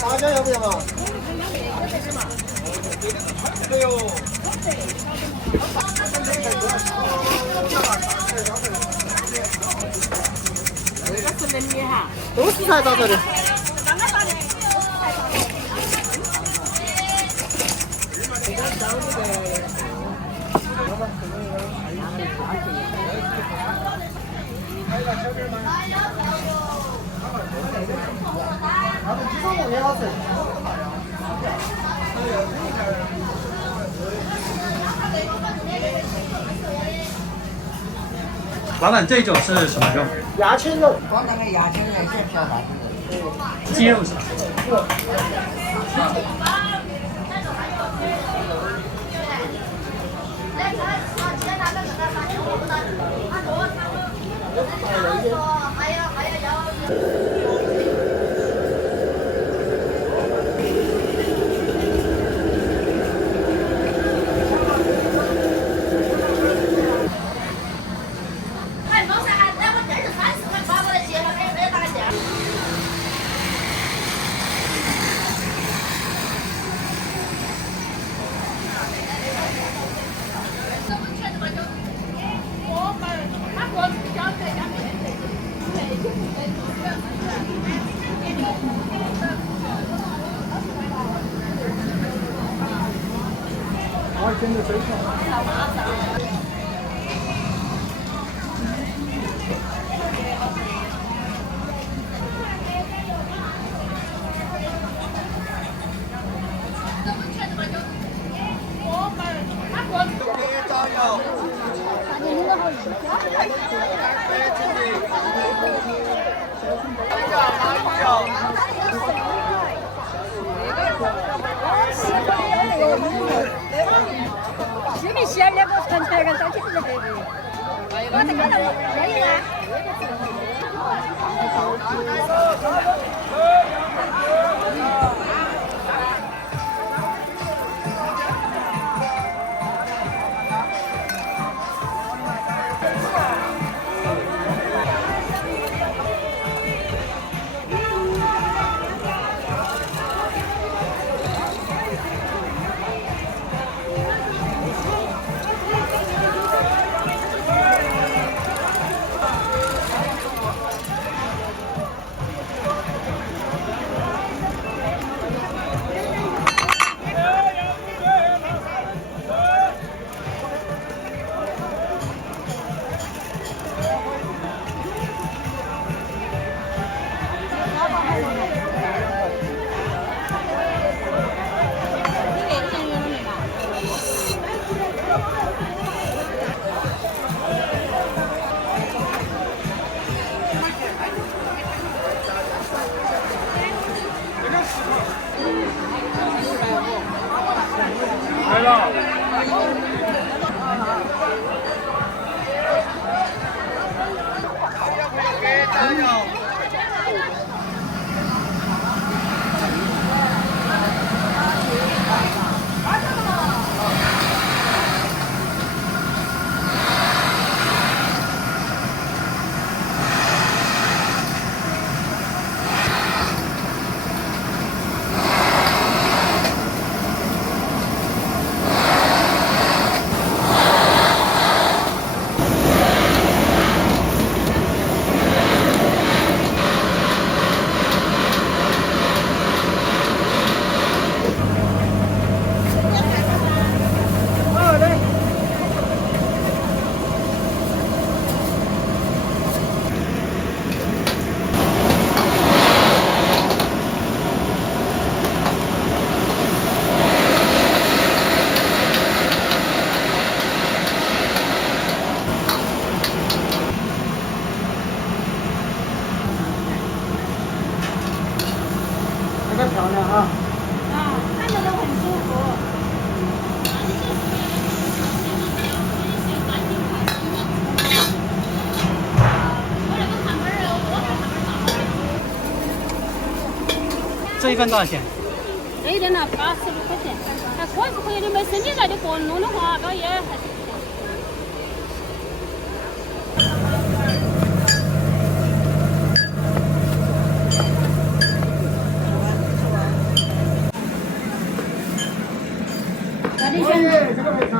大家要不要嘛？对哟。都是菜到这里。老板，这种是什么肉？牙签肉，光那个牙签来是飘啥子？鸡肉是吧？居民县那个存在人都去不是这个，我这个人可以啦。来了。加油！这个漂亮啊！看着都很舒服。这一份多少钱？这一点呢，85块钱。那可不可以？你没生意了，你个人弄的话，那也还是。哎，这个没差。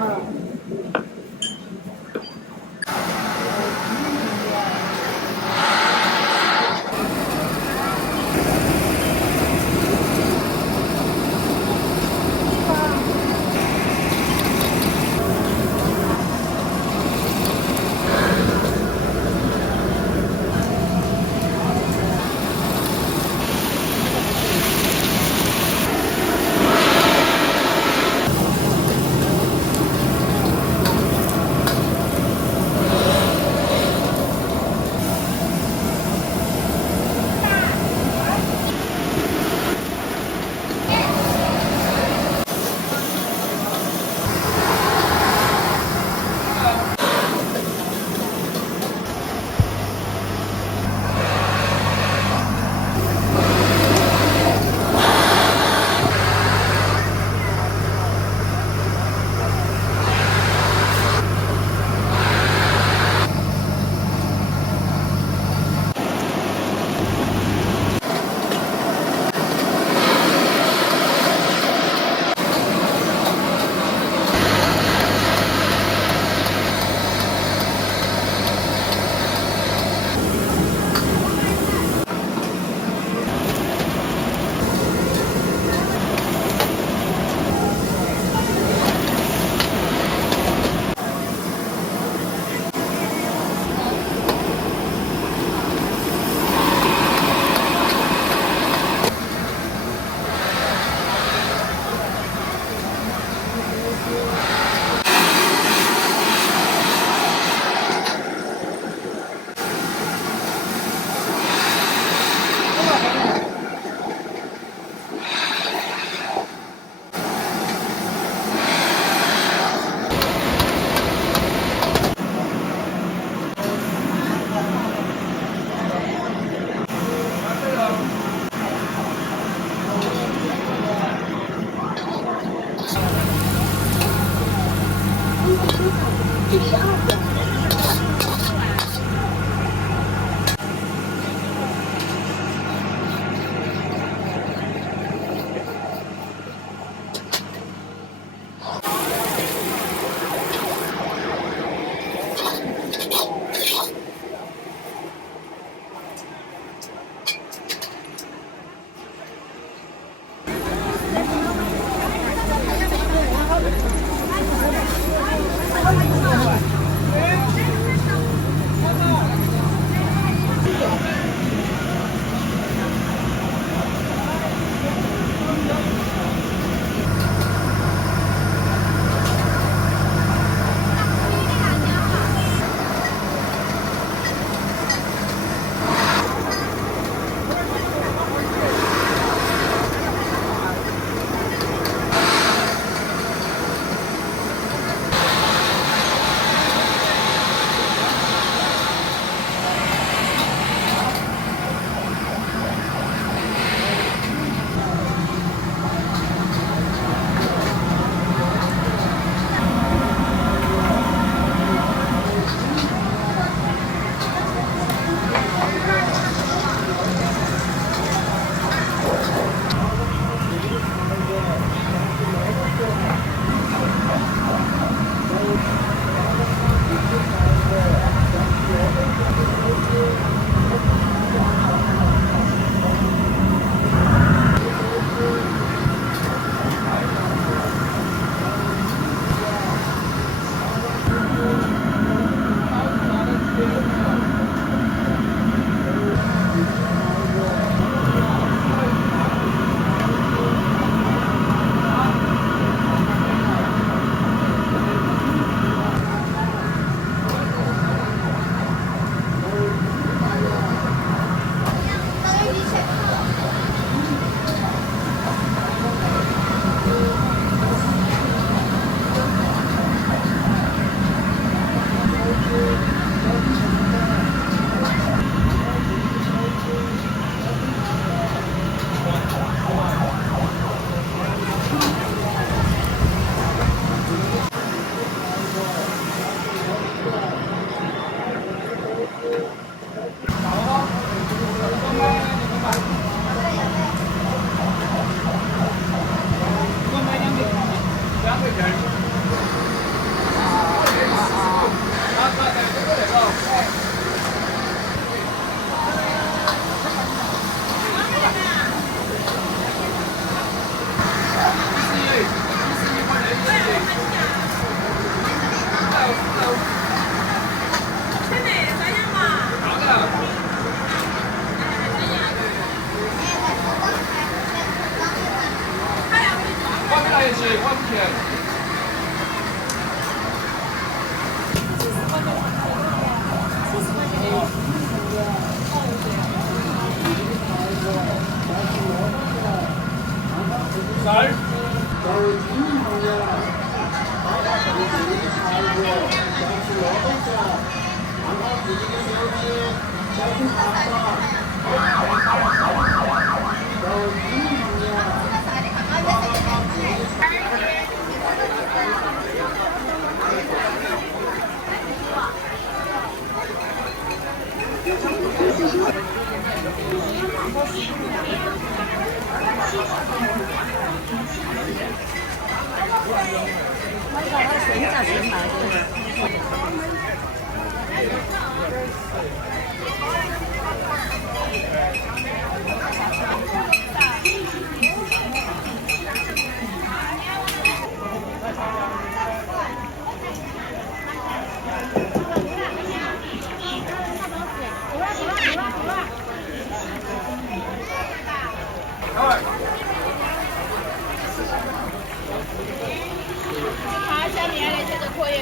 他下面那些都可以。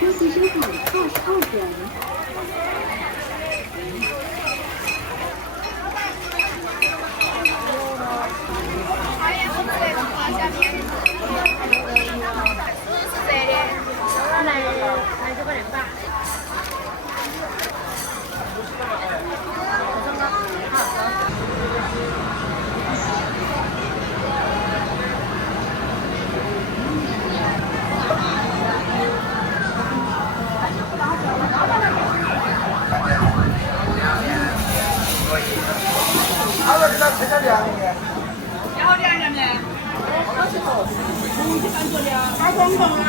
恭喜收看22卷。他说给他吃点凉的。要凉凉的。他光光啊。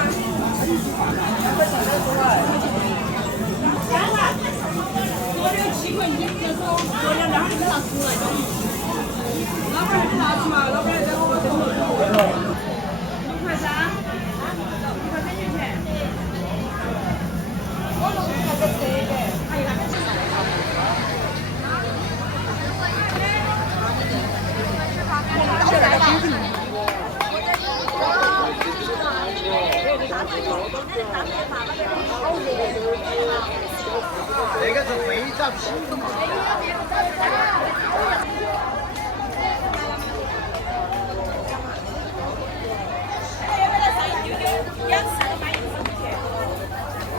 我这个7块，你别说，我两两给拿出来的。老板你拿去嘛，老板在我这里。6块3，1块3角钱。我弄那个这个，还有那个。这个是非常新的。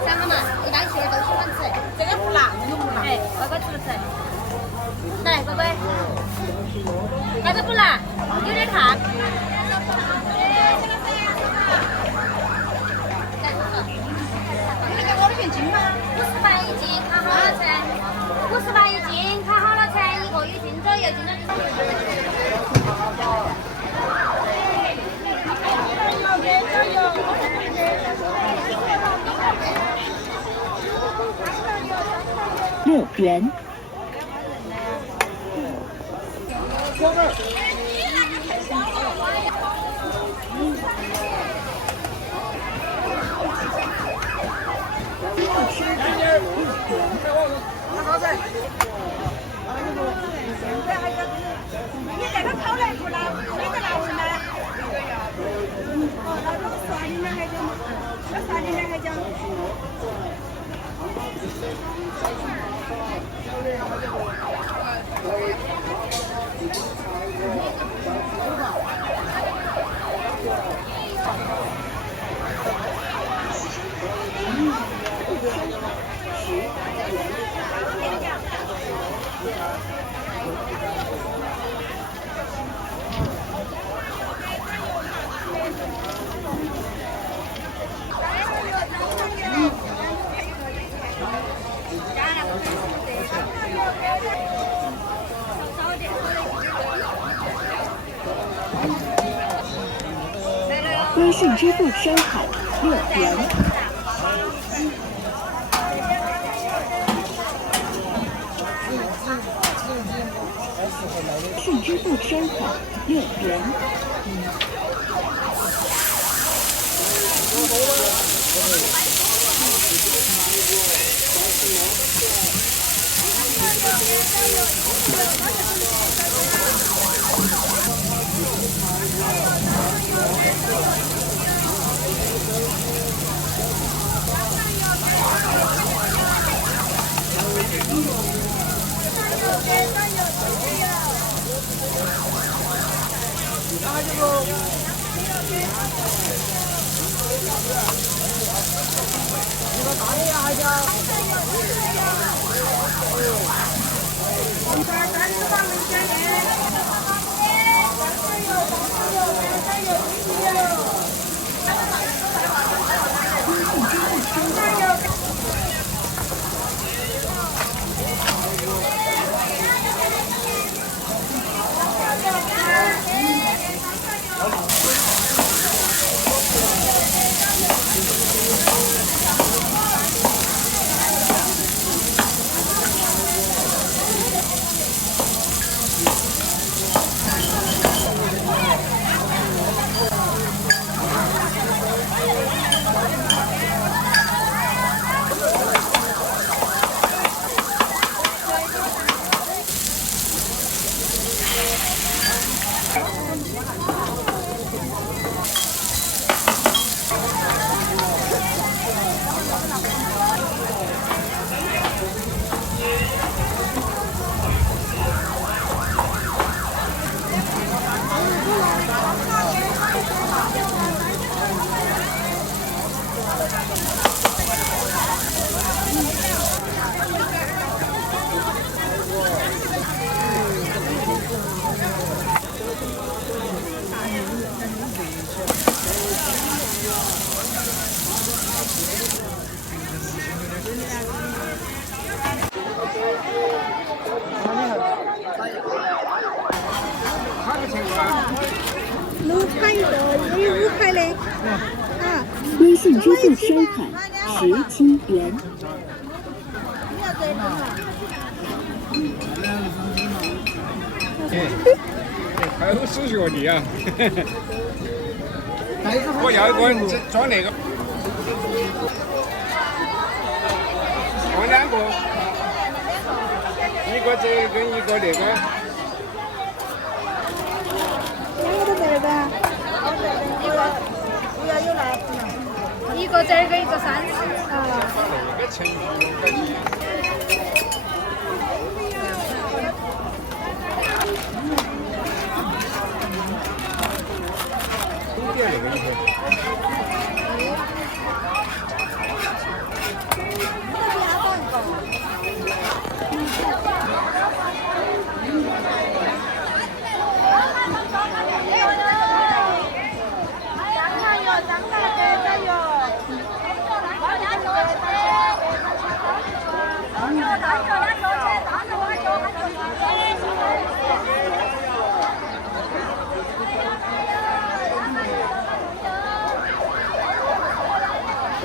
3个嘛，一般媳妇都喜欢吃。这个不辣，这个不辣。哎，乖乖吃不吃？来，乖乖。那个不辣，有点烫。那个我的现金吗？50块一斤，看好了噻。50块一斤，看好了噻，一个月斤左右，斤了。乐园。你这个烤来不辣，那个辣是吗？哦，那种蒜里面还讲，那蒜里面还讲。微信支付收款6元。微信支付收款6元。微信支付收款10金元。还有数学题啊！我要一个装那个，装2个，一个这跟一个那个。一个这个，一个30啊。那个程序我感觉。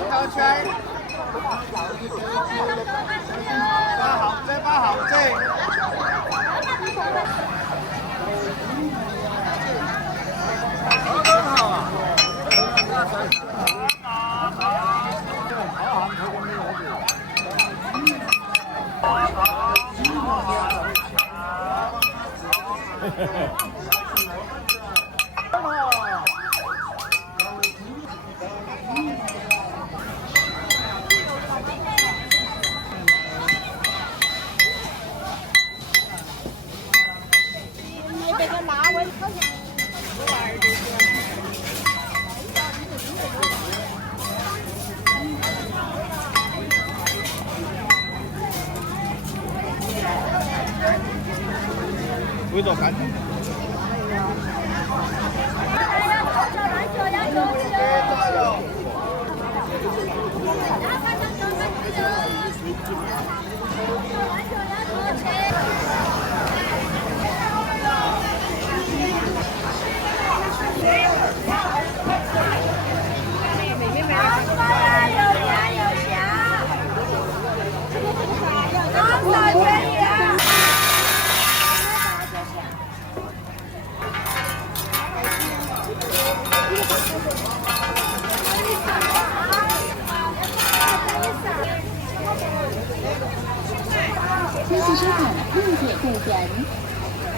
套圈。八号这。好啊。味道干。谢谢收看6点会员，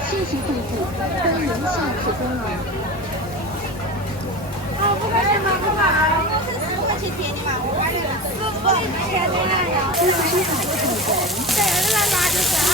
谢谢贵妇，欢迎下次光临。5块钱嘛，不买，我是10块钱点的嘛，我买的15块钱的呀。谢谢收看会员，这人来拿就是啊。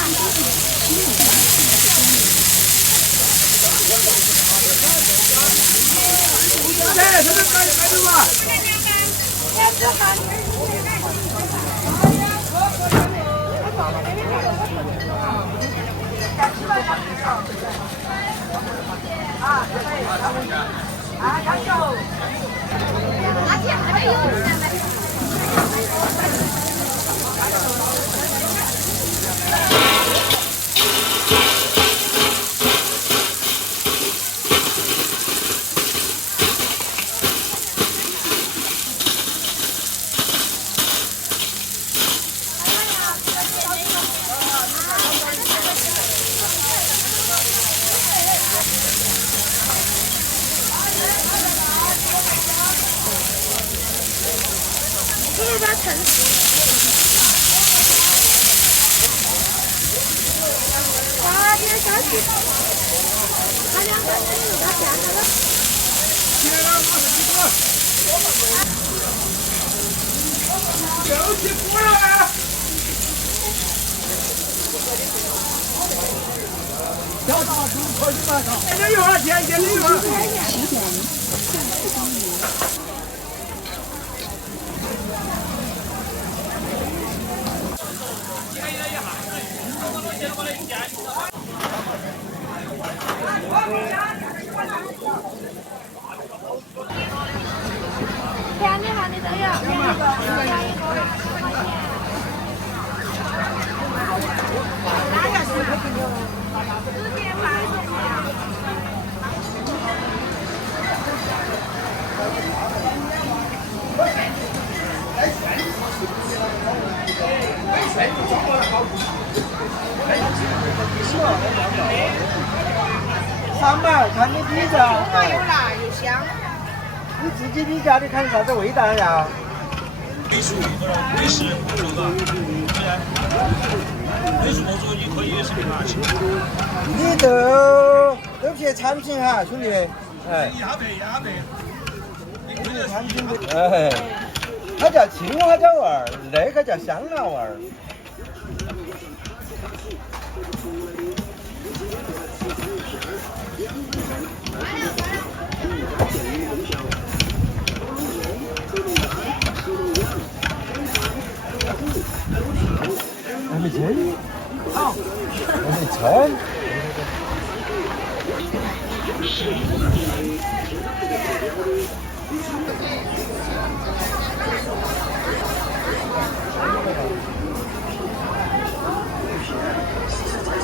天你好，你都有。上吧，看你比较。又辣又香。你自己比较，你看啥子味道呀？美食博主的，对呀，美食博主你可以视频拿去。你都些产品哈，兄弟，哎。鸭背。这些产品都，哎，它叫青花椒味儿，那个叫香辣味儿。还没称，好，还没称。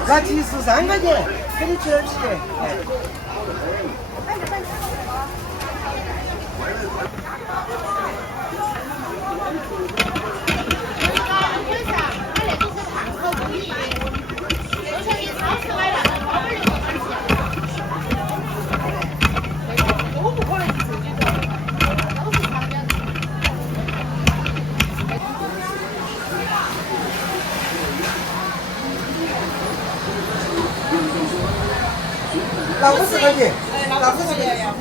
那鸡13块钱，给你吃点起。那50块钱，那50块钱要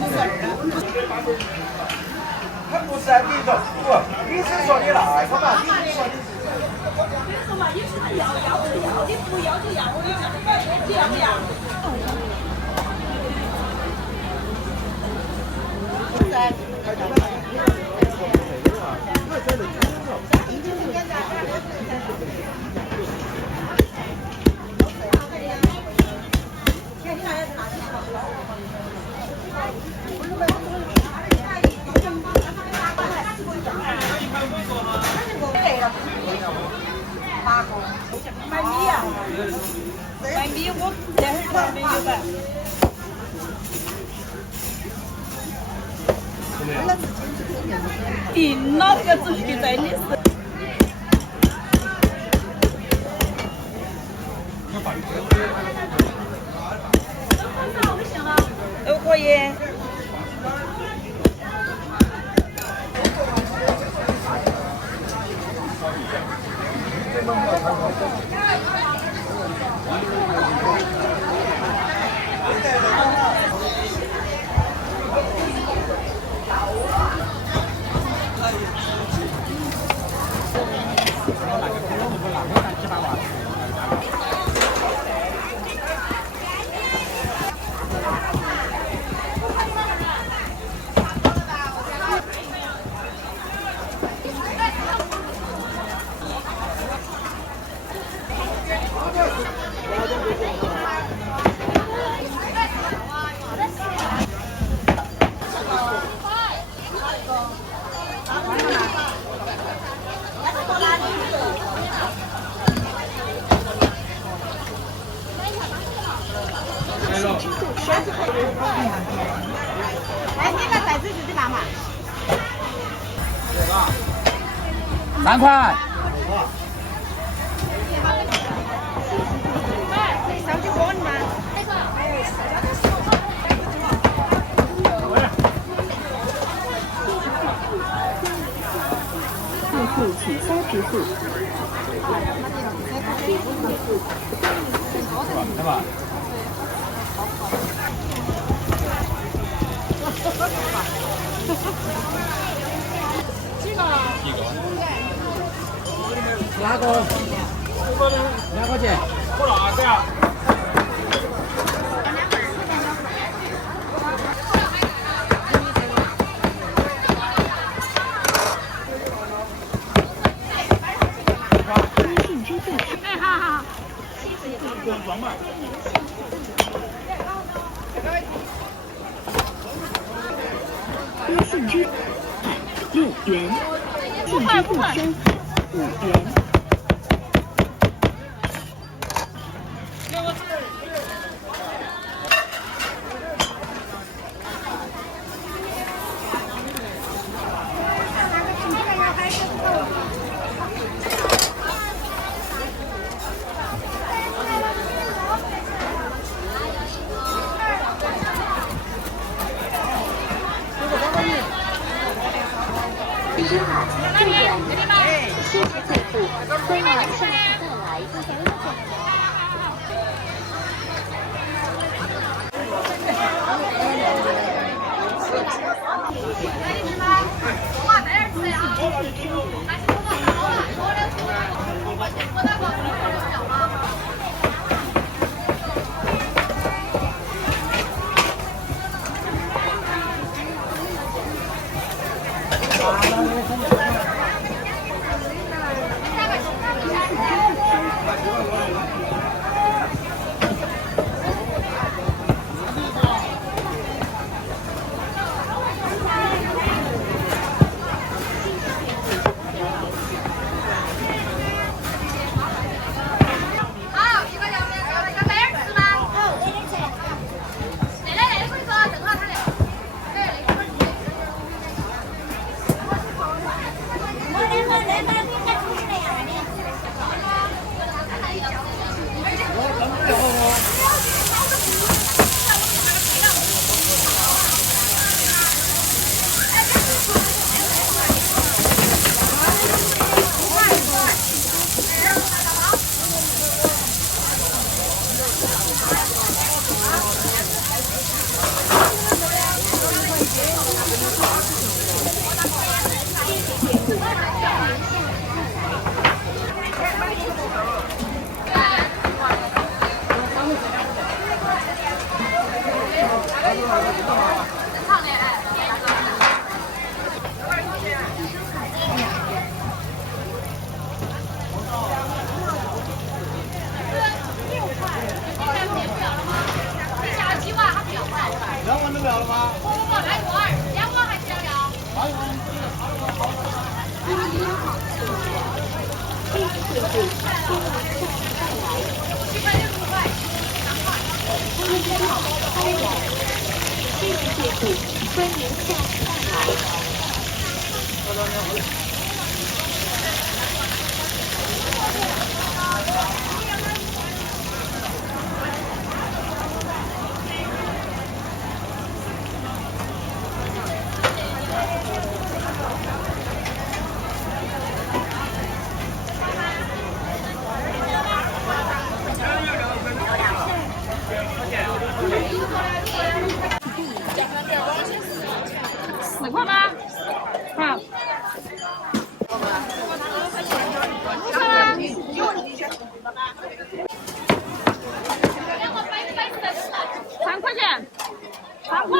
他不是啊，你说不，你是说你那个嘛？你说嘛，你是要就要，你不要就要，我有200块，你要不要？买米呀？买米我这会儿买米有呗。定了，这个主席真的是。都可以。3块。到付请搜支付。来吧。哪个？2块钱。不哪个呀？微信支付。微信支付6元，信支付35元。支好这元，谢谢贵妇，欢迎下次再来。4块吗？好。3块钱，3块。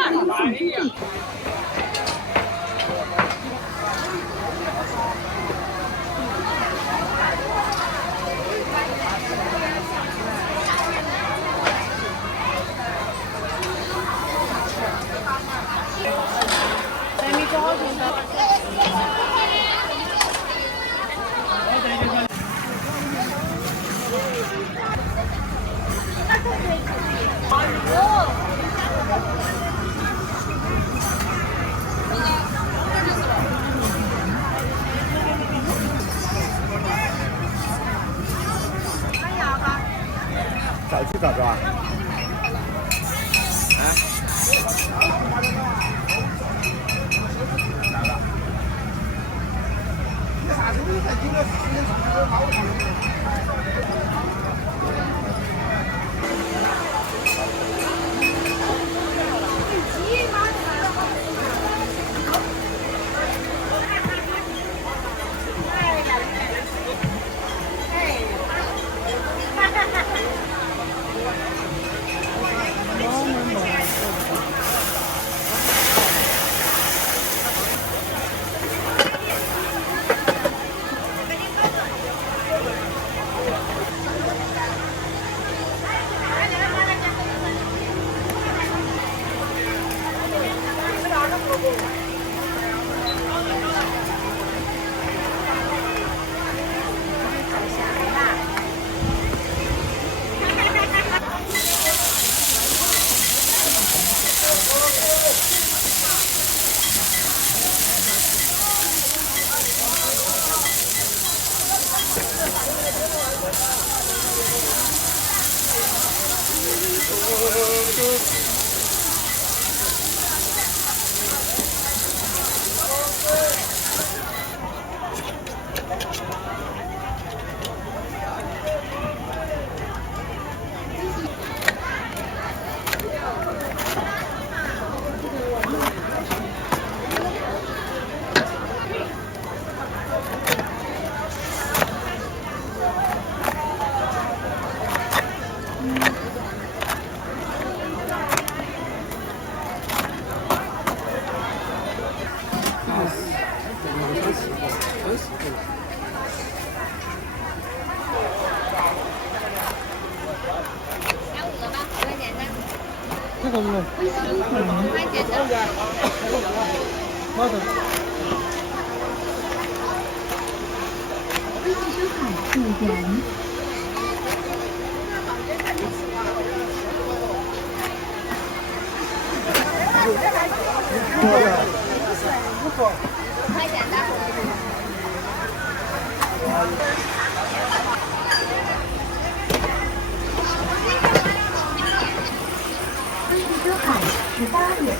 这个呢？好的。微信收看会员。微信收看18点4元。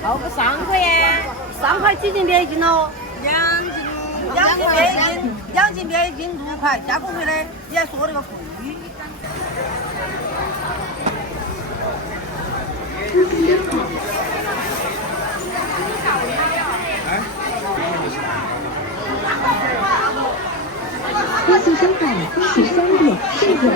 报个3块呀，3块几斤面一斤喽？2斤面一斤6块，加工费的，你还说那个贵。微信收看13点4元。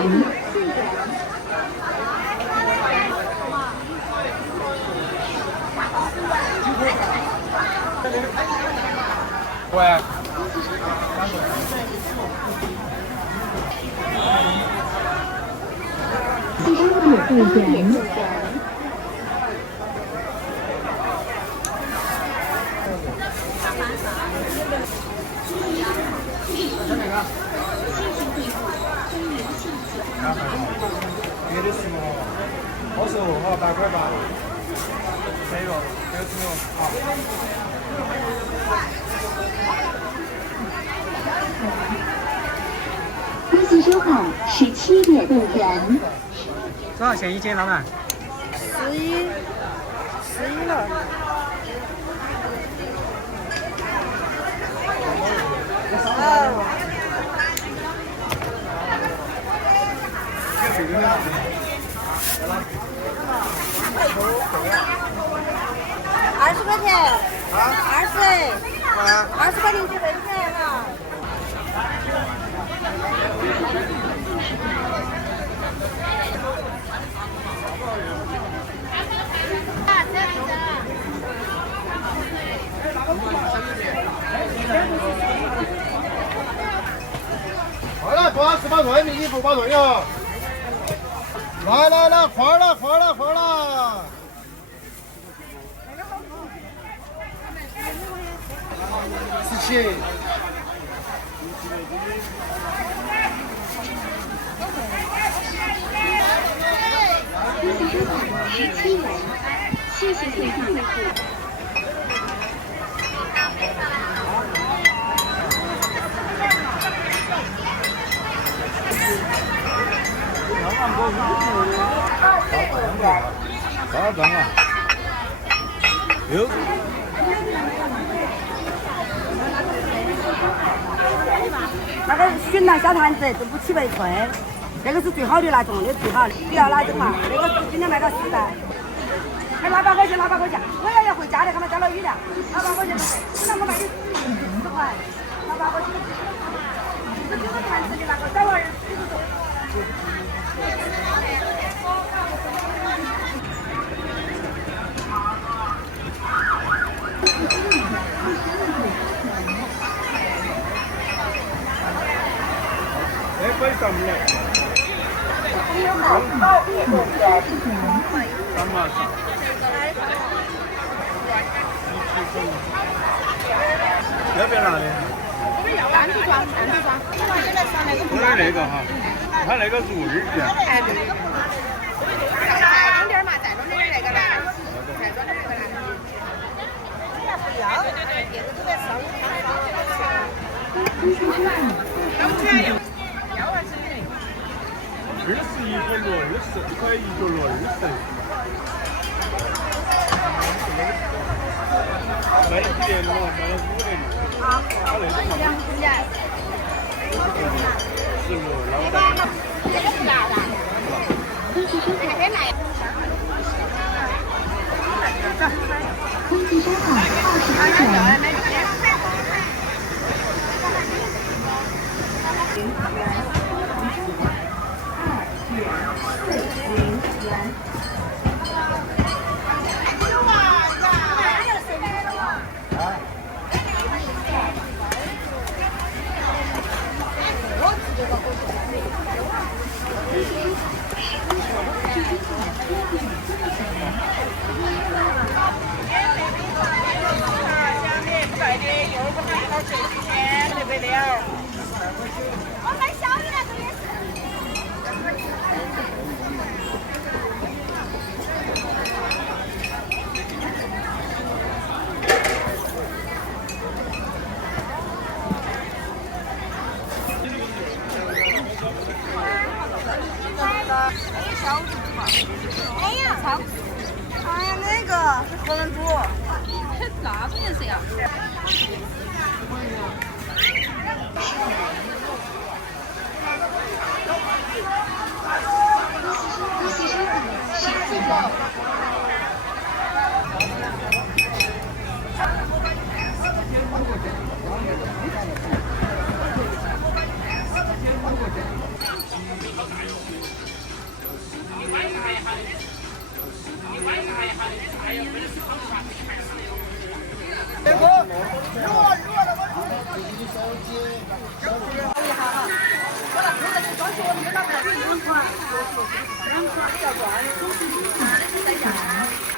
喂。13点会员。别的什么，25号8块8，这个没有好。微信收看17点会员。多少钱一斤，老板11了。20块钱，20块钱就没钱了。好了，抓18寸，你不把盾哟。来，花了。17。微信收看17元，谢谢退订。好，等啊。有。那个云南小坛子都不起为脆，这个是最好的那种的，最好的，不要哪种嘛。那个是今天卖到10袋，还800块钱，800块钱，我也会加的，他们加了1两，800块钱都是。现在我卖的40块，800块钱。这个坛子的那个小娃儿40多。哎，可以上不来。要不要拿的？单独装。我的那个哈，他那个是味儿的。再中点嘛，再中点那个来，再中点那个来。不要，对，别的都在烧，21个螺，20块一个螺20。卖了几年了？卖了5年了。他那个嘛，10螺，老大。这个不辣的，还得来。空气烧烤29元。我买小的那个也是。哎呀，超市。哎呀，那个火龙果，那种颜色呀。空气烧烤14元。2块，2块比较贵，2块。